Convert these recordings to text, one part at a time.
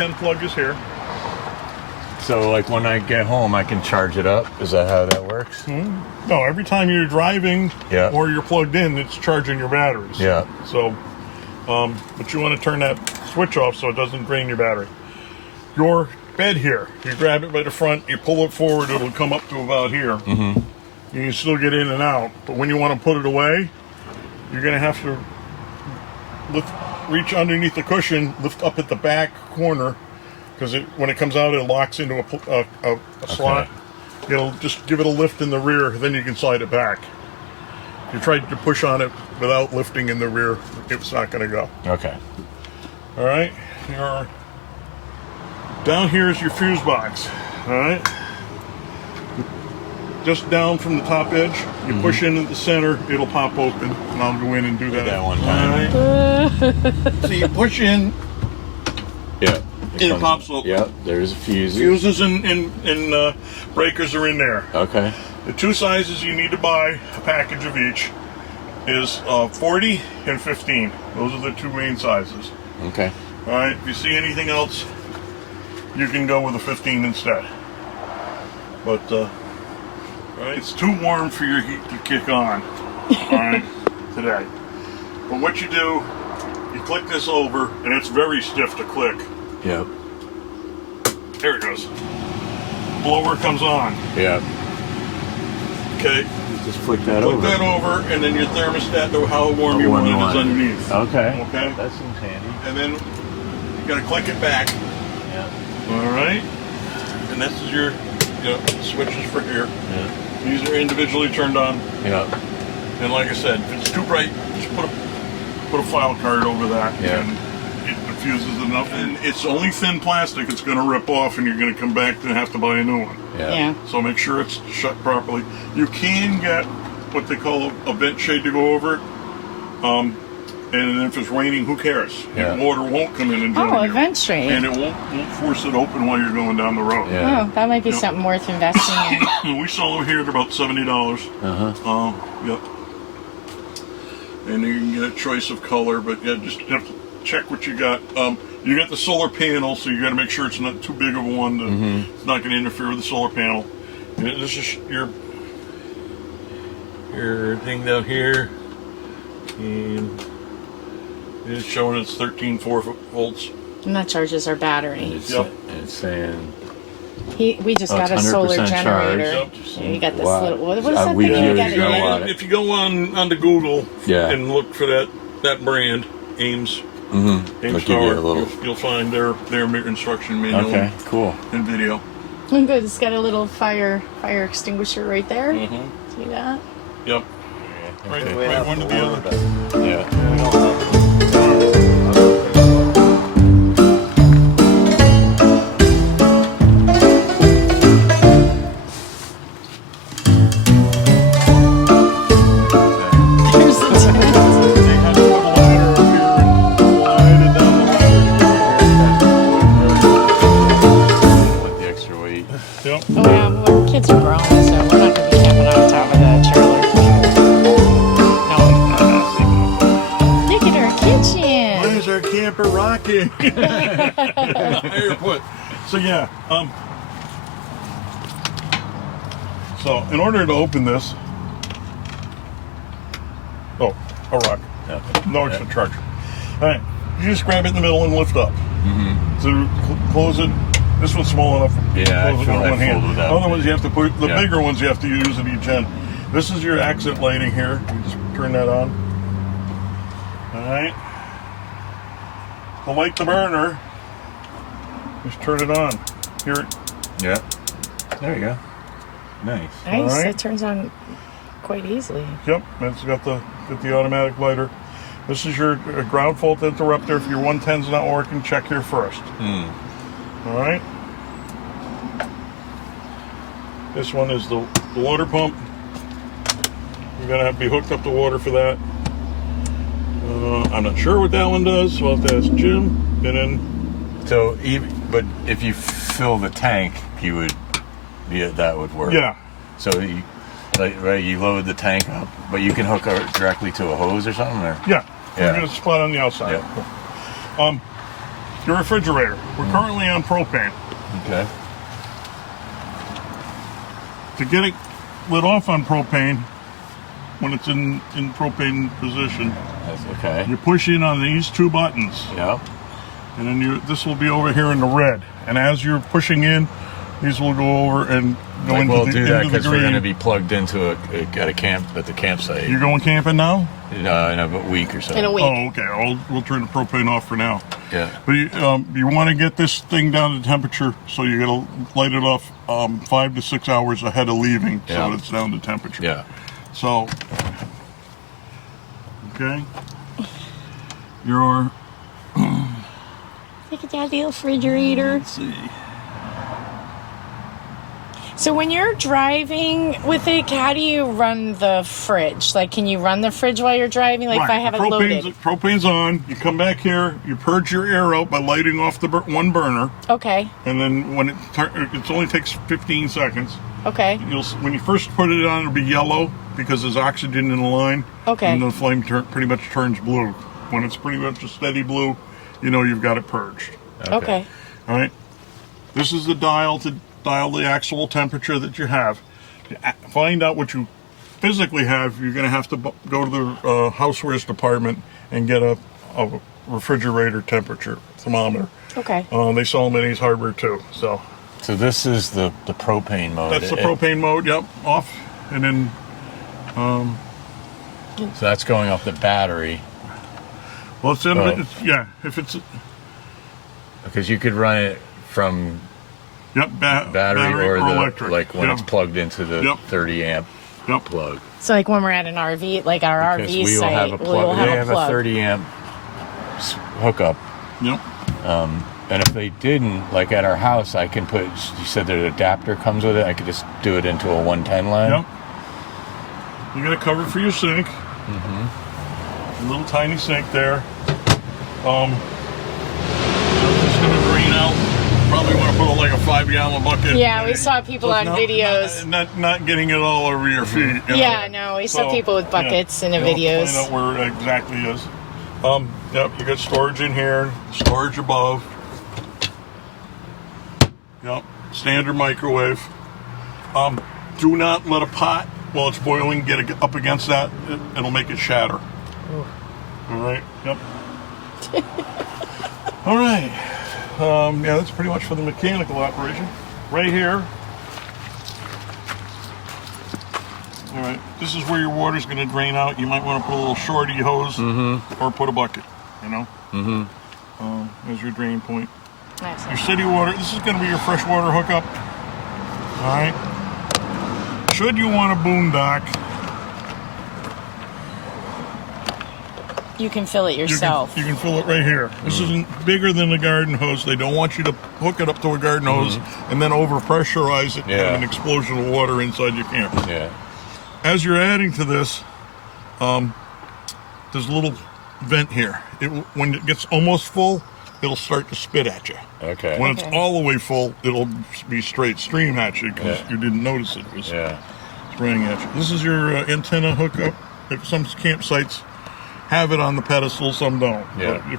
10 plug is here. So, like, when I get home, I can charge it up? Is that how that works? No, every time you're driving or you're plugged in, it's charging your batteries. Yeah. So, but you want to turn that switch off so it doesn't drain your battery. Your bed here, you grab it by the front, you pull it forward, it'll come up to about here. You can still get in and out, but when you want to put it away, you're going to have to reach underneath the cushion, lift up at the back corner, because when it comes out, it locks into a slot. It'll just give it a lift in the rear, then you can slide it back. If you tried to push on it without lifting in the rear, it's not going to go. Okay. All right. Down here is your fuse box. All right. Just down from the top edge, you push into the center, it'll pop open, and I'll go in and do that. That one time. All right. So you push in. Yeah. It pops open. Yep, there's fuses. Fuses and breakers are in there. Okay. The two sizes you need to buy, a package of each, is 40 and 15. Those are the two main sizes. Okay. All right. If you see anything else, you can go with a 15 instead. But right, it's too warm for your heat to kick on. All right, today. But what you do, you click this over, and it's very stiff to click. Yep. There it goes. Blower comes on. Yep. Okay. Just flick that over. Flick that over, and then your thermostat to how warm you want it is underneath. Okay. Okay. That seems handy. And then you gotta click it back. Yeah. All right. And this is your switches for here. Yeah. These are individually turned on. Yep. And like I said, if it's too bright, just put a file card over that. Yeah. And it diffuses enough. And it's only thin plastic. It's going to rip off, and you're going to come back and have to buy a new one. Yeah. So make sure it's shut properly. You can get what they call a vent shade to go over it. And if it's raining, who cares? Yeah. Water won't come in and join Oh, you. a vent shade. And it won't force it open while you're going down the road. Yeah. Oh, that might be something worth investing in. We sell them here at about $70. Yep. And you can get a choice of color, but yeah, just have to check what you got. You got the solar panel, so you got to make sure it's not too big of a one. It's not going to interfere with the solar panel. And this is your thing down here, and it's showing it's 13.4 volts. And that charges our battery. It's saying We just got a solar generator. Charged. You got this Wow. little. What is that thing you got? If you go onto Google and look for that brand, Ames. Ames Power, you'll find their instruction manual. Okay, cool. And video. Oh, good. It's got a little fire extinguisher right there. See that? Yep. Right one to the other. Yeah. Yep. Oh yeah, well, kids are grown, so we're not going to be camping on top of the trailer. No. Look at our kitchen. Why is our camper rocking? So yeah, so in order to open this, a rock. No extra charger. All right, you just grab it in the middle and lift up. So close it. This one's small enough. Yeah, close it with one hand. Other ones you have to put. The Yeah. bigger ones you have to use at each end. This is your accent lighting here. You just turn that on. All right. To light the burner, just turn it on. Here. Yeah. There you go. Nice. Nice. All right. It turns on quite easily. Yep. It's got the automatic lighter. This is your ground fault interrupter. If your 110's not working, check here first. All right. This one is the water pump. You're gonna have to be hooked up to water for that. I'm not sure what that one does, so I'll have to ask Jim. And then, but if you fill the tank, that would work. Yeah. So you load the tank up, but you can hook it directly to a hose or something, or yeah, Yeah. we're gonna spot on the outside. Yeah. your refrigerator. We're currently on propane. Okay. To get it lit off on propane, when it's in propane position, That's okay. you push in on these two buttons, Yep. and then this will be over here in the red. And as you're pushing in, these will go over and go Like into we'll the, do that into the because we're green. going to be plugged into at the campsite You're going camping now? in a week or so. In a week. Oh, okay. We'll turn the propane off for now. Yeah. But you want to get this thing down to temperature, so you got to light it off 5 to 6 hours ahead of leaving, so Yeah. it's down to temperature. Yeah. So, okay. Your Look at that refrigerator. let's see. So when you're driving with it, how do you run the fridge? Like, can you run the fridge while you're driving? Like, if I have it loaded. Propane's on. You come back here. You purge your air out by lighting off the one burner, Okay. and then when it only takes 15 seconds. Okay. When you first put it on, it'll be yellow because there's oxygen in the line. Okay. And the flame pretty much turns blue. When it's pretty much a steady blue, you know you've got it purged. Okay. All right. This is the dial to dial the actual temperature that you have. To find out what you physically have, you're going to have to go to the housewares department and get a refrigerator temperature thermometer. Okay. They sell them at Ace Hardware too. So this is the propane mode. that's the propane mode. Yep, off, and then. So that's going off the battery. Well, it's in. Oh. Yeah, if it's. Because you could run it from Yep, battery or the electric. like when it's plugged into the Yep. 30 amp Yep. plug. So like when we're at an RV, like our Because RV we will site, have a we plug. will They have have a plug. a 30 amp hookup. Yep. And if they didn't, like at our house, I can put. You said that an adapter comes with it. I could just do it into a 110 line. Yep. You got a cover for your sink. Mm-hmm. A little tiny sink there. It's going to drain out. Probably want to put like a 5-gallon bucket. Yeah, we saw people on videos. Not getting it all over your feet. you know. Yeah, no, we saw people with buckets in the videos. Find out where it exactly is. Yep, you got storage in here, storage above. Yep, standard microwave. Do not let a pot, while it's boiling, get it up against that. It'll make it shatter. Ooh. All right, yep. All right. Yeah, that's pretty much for the mechanical operation. Right here. All right, this is where your water's going to drain out. You might want to put a little shorty hose or put a bucket, you know, as your drain point. Nice. Your city water, this is going to be your fresh water hookup. All right. Should you want a boondock, You can fill it yourself. you can fill it right here. This isn't bigger than a garden hose. They don't want you to hook it up to a garden hose and then over-pressurize it and have an explosion of water inside your camper. Yeah. As you're adding to this, there's a little vent here. When it gets almost full, it'll start to spit at you. Okay. When it's all the way full, it'll be straight stream at you because you didn't notice it was spraying at you. This is your antenna hookup. At some campsites have it on the pedestal, some don't. Yeah. But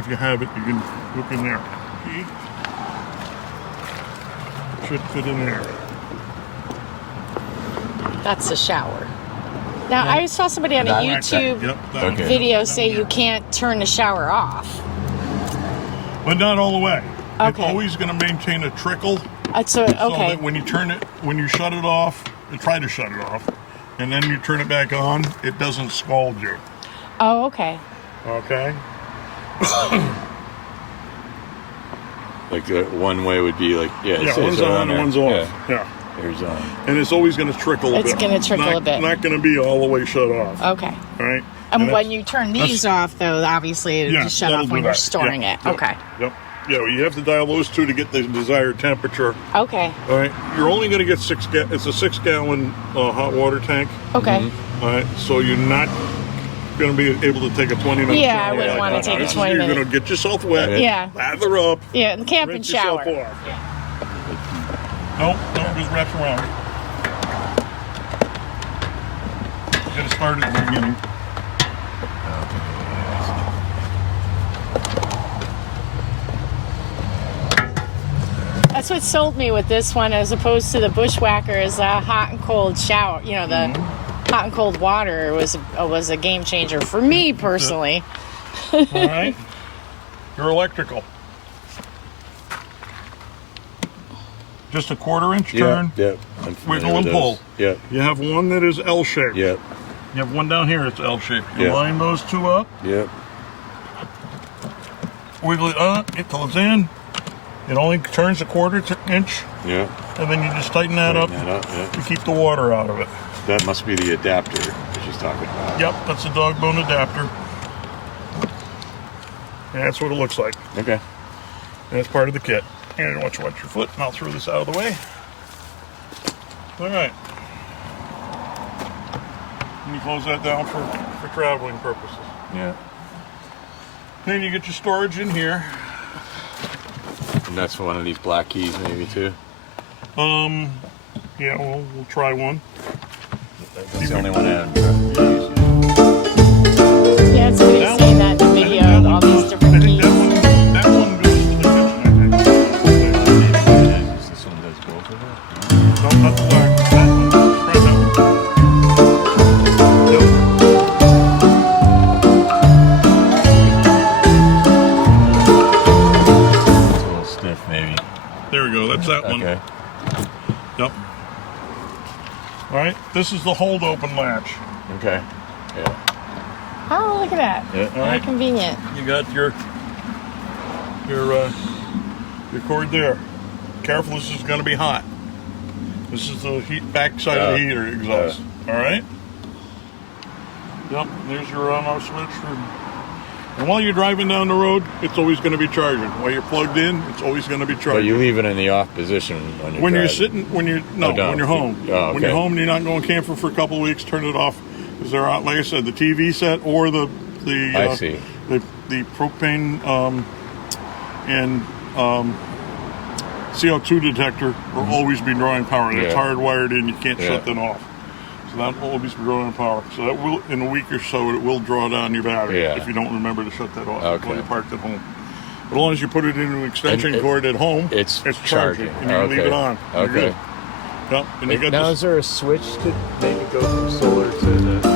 if you have it, you can hook in there. See? Should fit in there. That's the shower. Now, I saw somebody on a YouTube that video say you can't turn the shower off. But not all the way. Okay. It's always going to maintain a trickle. So So that when you shut it off, you try to shut it off, and then you turn it back on, it doesn't scald you. Oh, okay. Okay? Like one way would be like one's on and one's off. Yeah. There's And it's always going to trickle a bit. It's going to trickle a bit. Not going to be all the way shut off. Okay. All right? And when you turn these off, though, obviously it just shut that'll off do when you're that. storing it. Yep. Okay. Yep. Yeah, well, you have to dial those two to get the desired temperature. Okay. All right? You're only going to get it's a 6-gallon hot water tank. Okay. All right? So you're not going to be able to take a 20-minute Yeah, shower. I wouldn't want to take a 20 You're minute. going to get yourself wet. Yeah. Lather up. Yeah, the camping Rinse shower. yourself off. No, just wraps around. Get it started at the beginning. that's what sold me with this one, as opposed to the Bushwhacker, is a hot and cold shower. You know, the hot and cold water was a game changer for me personally. All right. Your electrical. Just a 1/4-inch turn. Yep. Wiggle and pull. Yep. You have one that is L-shaped. Yep. You have one down here that's L-shaped. You Yep. line those two up. Yep. Wiggle it up. It goes in. It only turns a 1/4 inch. Yep. And then you just tighten that up Yep. to keep the water out of it. That must be the adapter that she's talking about. Yep, that's a dog bone adapter. And that's what it looks like. Okay. And that's part of the kit. And watch your foot, and I'll throw this out of the way. All right. And you close that down for traveling purposes. Yeah. Then you get your storage in here. And that's for one of these black keys, maybe too. Yeah, we'll try one. That's the only one I have. Yeah, it's pretty seeing that in the video, all these different I think keys. that one goes to the kitchen, I think. This one does both of it. No, not the black. That one. Try that one. Yep. It's a little stiff, maybe. There we go. That's that one. Okay. Yep. All right. This is the hold open latch. Okay. Yeah. Oh, look at that. Yeah. Very convenient. You got your cord there. Careful, this is going to be hot. This is the back side of the heater exhaust. All right. Yep. There's your on-off switch. And while you're driving down the road, it's always going to be charging. While you're plugged in, it's always going to be charging. But you leave it in the off position when you're when you're driving. sitting, when you're home. Oh, okay. When you're home and you're not going camping for a couple of weeks, turn it off. Because they're out, like I said, the TV set or the I see. the propane and CO2 detector will always be drawing power. It's hardwired in. You can't shut them off. So that will always be drawing power. So that will, in a week or so, it will draw down your battery if you don't remember to shut that off while you're parked at home. But as long as you put it into an extension cord at home, it's charging. And you leave it on. You're good. Yep. And you got now, is there a switch to maybe go from solar to the